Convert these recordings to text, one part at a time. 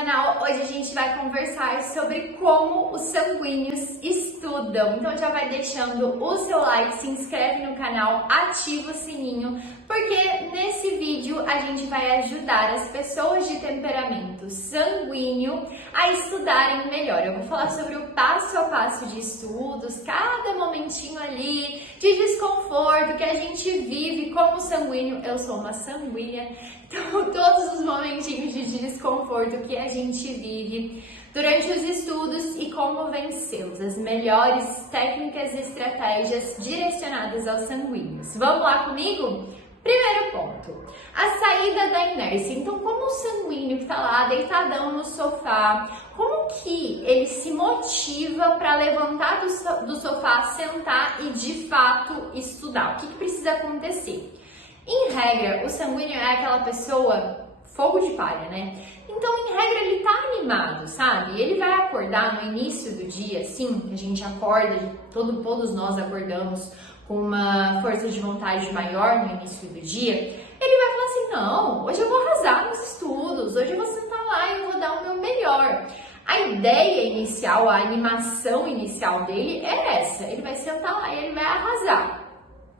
canal. Hoje a gente vai conversar sobre como os sanguíneos estudam. Então já vai deixando o seu like, se inscreve no canal, ativa o sininho, porque nesse vídeo a gente vai ajudar as pessoas de temperamento sanguíneo a estudarem melhor. Eu vou falar sobre o passo a passo de estudos, cada momentinho ali de desconforto que a gente vive como sanguíneo. Eu sou uma sanguínea, então todos os momentinhos de desconforto que a gente vive durante os estudos e como vencê-los, as melhores técnicas e estratégias direcionadas aos sanguíneos. Vamos lá comigo? Primeiro ponto, a saída da inércia. Então, como o sanguíneo que está lá deitadão no sofá, como que ele se motiva para levantar do sofá, sentar e de fato estudar? O que precisa acontecer? Em regra, o sanguíneo é aquela pessoa fogo de palha, né? Então, em regra, ele tá animado, sabe? Ele vai acordar no início do dia, assim, que a gente acorda, todos nós acordamos com uma força de vontade maior no início do dia. Ele vai falar assim, não, hoje eu vou arrasar nos estudos, hoje eu vou sentar lá e eu vou dar o meu melhor. A ideia inicial, a animação inicial dele é essa, ele vai sentar lá e ele vai arrasar.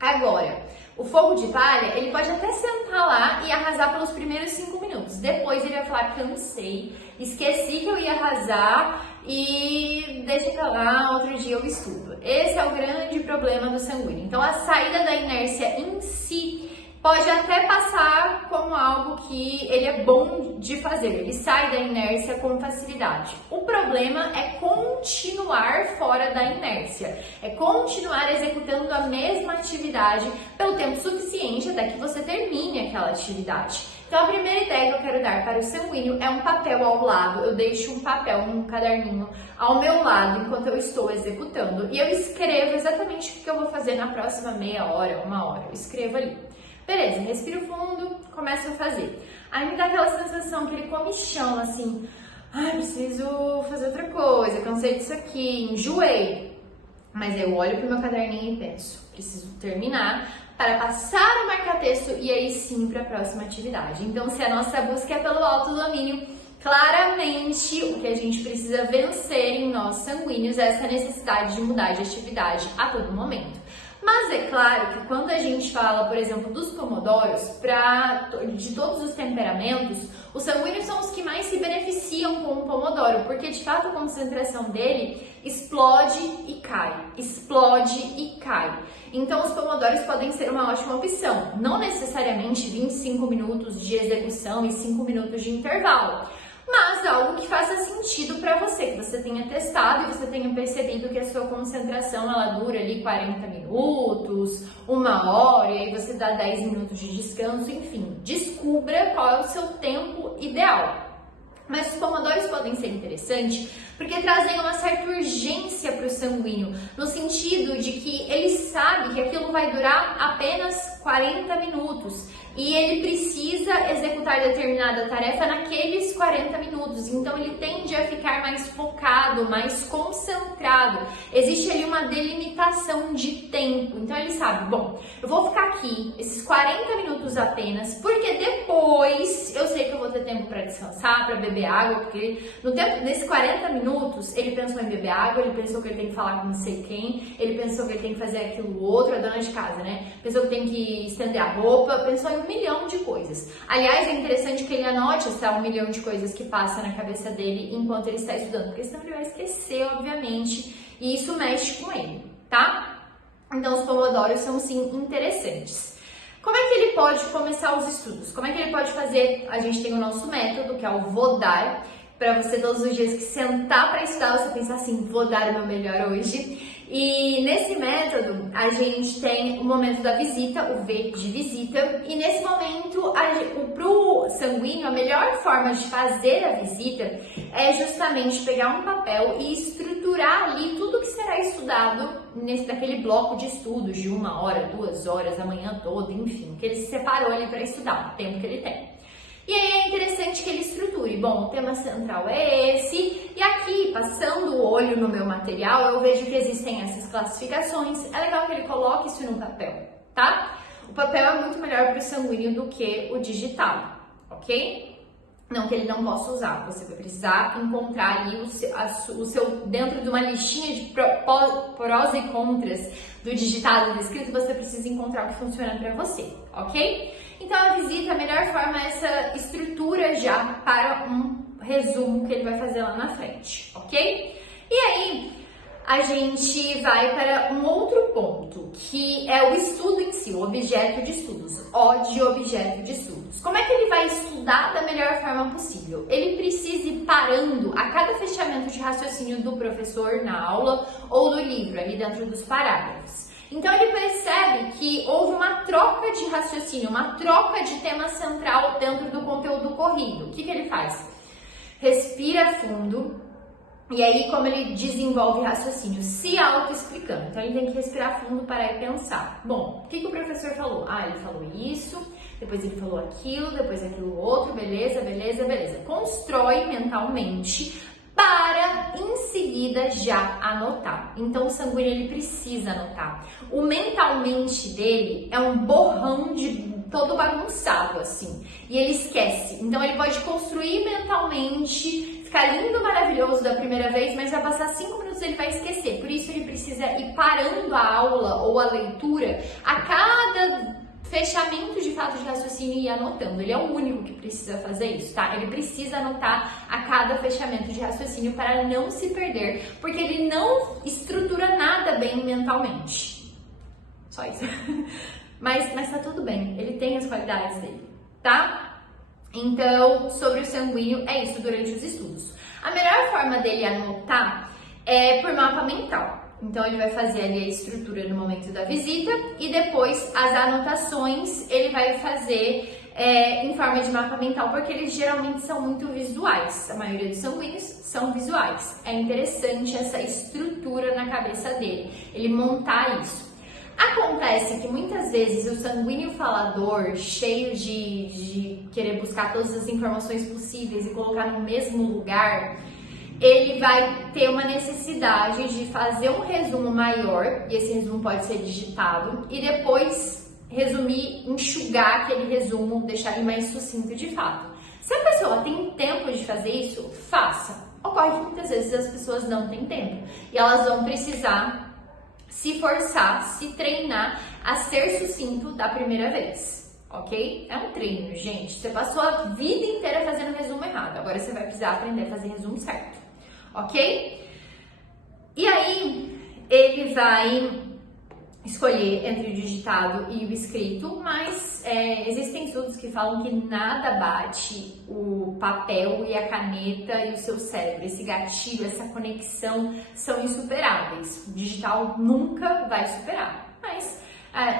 Agora, o fogo de palha, ele pode até sentar lá e arrasar pelos primeiros 5 minutos. Depois ele vai falar, cansei, esqueci que eu ia arrasar e deixa pra lá, outro dia eu estudo. Esse é o grande problema do sanguíneo. Então, a saída da inércia em si pode até passar como algo que ele é bom de fazer, ele sai da inércia com facilidade. O problema é continuar fora da inércia, é continuar executando a mesma atividade pelo tempo suficiente até que você termine aquela atividade. Então, a primeira ideia que eu quero dar para o sanguíneo é um papel ao lado. Eu deixo um papel, um caderninho ao meu lado enquanto eu estou executando e eu escrevo exatamente o que eu vou fazer na próxima meia hora, 1 hora. Eu escrevo ali. Beleza, respiro fundo, começo a fazer. Aí me dá aquela sensação, aquele comichão, assim, ai, preciso fazer outra coisa, cansei disso aqui, enjoei. Mas eu olho pro meu caderninho e penso, preciso terminar para passar o marca-texto e aí sim para a próxima atividade. Então, se a nossa busca é pelo autodomínio, claramente o que a gente precisa vencer em nós sanguíneos é essa necessidade de mudar de atividade a todo momento. Mas é claro que quando a gente fala, por exemplo, dos pomodoros, de todos os temperamentos, os sanguíneos são os que mais se beneficiam com o pomodoro, porque de fato a concentração dele explode e cai, explode e cai. Então os pomodoros podem ser uma ótima opção, não necessariamente 25 minutos de execução e 5 minutos de intervalo, mas algo que faça sentido para você, que você tenha testado e você tenha percebido que a sua concentração ela dura ali 40 minutos, 1 hora, e aí você dá 10 minutos de descanso, enfim, descubra qual é o seu tempo ideal. Mas os pomodoros podem ser interessantes porque trazem uma certa urgência para o sanguíneo, no sentido de que ele sabe que aquilo vai durar apenas 40 minutos e ele precisa executar determinada tarefa naqueles 40 minutos, então ele tende a ficar mais focado, mais concentrado. Existe ali uma delimitação de tempo, então ele sabe, bom, eu vou ficar aqui esses 40 minutos apenas, porque depois eu sei que eu vou ter tempo para descansar, para beber água, porque nesses 40 minutos ele pensou em beber água, ele pensou que ele tem que falar com não sei quem, ele pensou que ele tem que fazer aquilo outro, a dona de casa, né? Pensou que tem que estender a roupa, pensou em 1 milhão de coisas. Aliás, é interessante que ele anote essa 1 milhão de coisas que passa na cabeça dele enquanto ele está estudando, porque senão ele vai esquecer, obviamente, e isso mexe com ele, tá? Então, os pomodoros são, sim, interessantes. Como é que ele pode começar os estudos? Como é que ele pode fazer? A gente tem o nosso método, que é o Vou Dar, para você todos os dias que sentar para estudar, você pensar assim, vou dar o meu melhor hoje. E nesse método, a gente tem o momento da visita, o V de visita, e nesse momento, para o sanguíneo, a melhor forma de fazer a visita é justamente pegar um papel e estruturar ali tudo que será estudado naquele bloco de estudos de 1 hora, 2 horas, a manhã toda, enfim, que ele se separou ali para estudar, o tempo que ele tem. E aí é interessante que ele estruture, bom, o tema central é esse, e aqui, passando o olho no meu material, eu vejo que existem essas classificações, é legal que ele coloque isso no papel, tá? O papel é muito melhor para o sanguíneo do que o digital, ok? Não que ele não possa usar, você vai precisar encontrar ali o seu dentro de uma listinha de prós e contras do digitado e do escrito, você precisa encontrar o que funciona para você, ok? Então a visita, a melhor forma é essa estrutura já para um resumo que ele vai fazer lá na frente, ok? E aí, a gente vai para um outro ponto, que é o estudo em si, o objeto de estudos, O de objeto de estudos. Como é que ele vai estudar da melhor forma possível? Ele precisa ir parando a cada fechamento de raciocínio do professor na aula ou do livro, ali dentro dos parágrafos. Então ele percebe que houve uma troca de raciocínio, uma troca de tema central dentro do conteúdo corrido. O que ele faz? Respira fundo. E aí, como ele desenvolve raciocínio? Se auto-explicando. Então, ele tem que respirar fundo, parar e pensar. Bom, o que o professor falou? Ah, ele falou isso, depois ele falou aquilo, depois aquilo outro, beleza, beleza, beleza. Constrói mentalmente para, em seguida, já anotar. Então, o sanguíneo, ele precisa anotar. O mentalmente dele é um borrão de todo bagunçado, assim. E ele esquece. Então, ele pode construir mentalmente, ficar lindo, maravilhoso da primeira vez, mas vai passar 5 minutos e ele vai esquecer. Por isso ele precisa ir parando a aula ou a leitura a cada fechamento de fato de raciocínio e ir anotando. Ele é o único que precisa fazer isso, tá? Ele precisa anotar a cada fechamento de raciocínio para não se perder, porque ele não estrutura nada bem mentalmente. Só isso. Mas tá tudo bem, ele tem as qualidades dele, tá? Então, sobre o sanguíneo, é isso durante os estudos. A melhor forma dele anotar é por mapa mental. Então, ele vai fazer ali a estrutura no momento da visita e depois as anotações ele vai fazer em forma de mapa mental, porque eles geralmente são muito visuais. A maioria dos sanguíneos são visuais. É interessante essa estrutura na cabeça dele, ele montar isso. Acontece que muitas vezes o sanguíneo falador, cheio de querer buscar todas as informações possíveis e colocar no mesmo lugar, ele vai ter uma necessidade de fazer um resumo maior, e esse resumo pode ser digitado, e depois resumir, enxugar aquele resumo, deixar ele mais sucinto de fato. Se a pessoa tem tempo de fazer isso, faça. Ocorre que muitas vezes as pessoas não têm tempo, e elas vão precisar se forçar, se treinar a ser sucinto da primeira vez, ok? É um treino, gente. Você passou a vida inteira fazendo resumo errado, agora você vai precisar aprender a fazer resumo certo, ok? E aí, ele vai escolher entre o digitado e o escrito, mas existem estudos que falam que nada bate o papel e a caneta e o seu cérebro. Esse gatilho, essa conexão são insuperáveis. O digital nunca vai superar, mas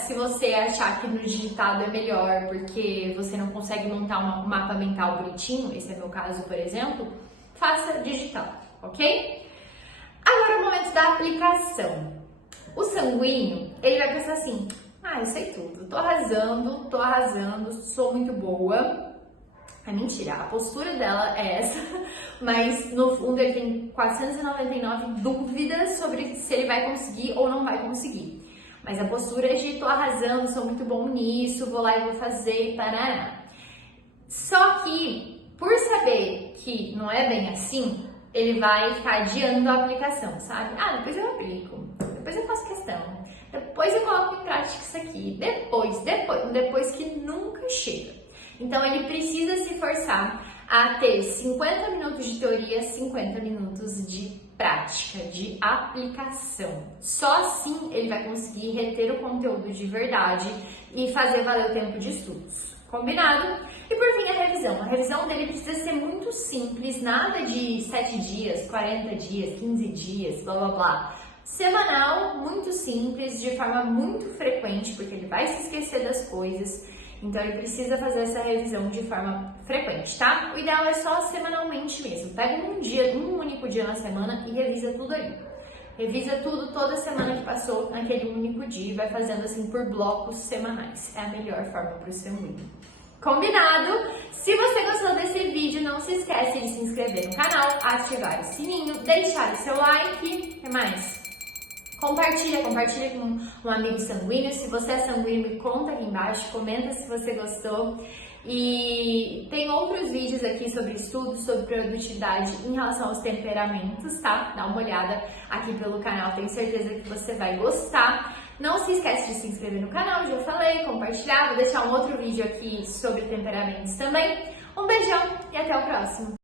se você achar que no digitado é melhor porque você não consegue montar um mapa mental bonitinho, esse é meu caso, por exemplo, faça digital, ok? Agora é o momento da aplicação. O sanguíneo, ele vai pensar assim, eu sei tudo, tô arrasando, sou muito boa. É mentira, a postura dela é essa, mas no fundo ele tem 499 dúvidas sobre se ele vai conseguir ou não vai conseguir. Mas a postura é de tô arrasando, sou muito bom nisso, vou lá e vou fazer, parará. Só que, por saber que não é bem assim, ele vai ficar adiando a aplicação, sabe? Depois eu aplico, depois eu faço questão, depois eu coloco em prática isso aqui, depois que nunca chega. Então ele precisa se forçar a ter 50 minutos de teoria, 50 minutos de prática, de aplicação. Só assim ele vai conseguir reter o conteúdo de verdade e fazer valer o tempo de estudos. Combinado? E por fim, a revisão. A revisão dele precisa ser muito simples, nada de 7 dias, 40 dias, 15 dias, blá blá blá. Semanal, muito simples, de forma muito frequente, porque ele vai se esquecer das coisas. Então ele precisa fazer essa revisão de forma frequente, tá? O ideal é só semanalmente mesmo. Pega um único dia na semana e revisa tudo aí. Revisa tudo toda semana que passou naquele único dia e vai fazendo assim por blocos semanais. É a melhor forma para o seu sanguíneo. Combinado? Se você gostou desse vídeo, não se esquece de se inscrever no canal, ativar o sininho, deixar o seu like. O que mais? Compartilha com um amigo sanguíneo. Se você é sanguíneo, me conta aqui embaixo, comenta se você gostou. E tem outros vídeos aqui sobre estudos, sobre produtividade em relação aos temperamentos, tá? Dá uma olhada aqui pelo canal, tenho certeza que você vai gostar. Não se esquece de se inscrever no canal, já falei, compartilhar, vou deixar um outro vídeo aqui sobre temperamentos também. Um beijão e até o próximo!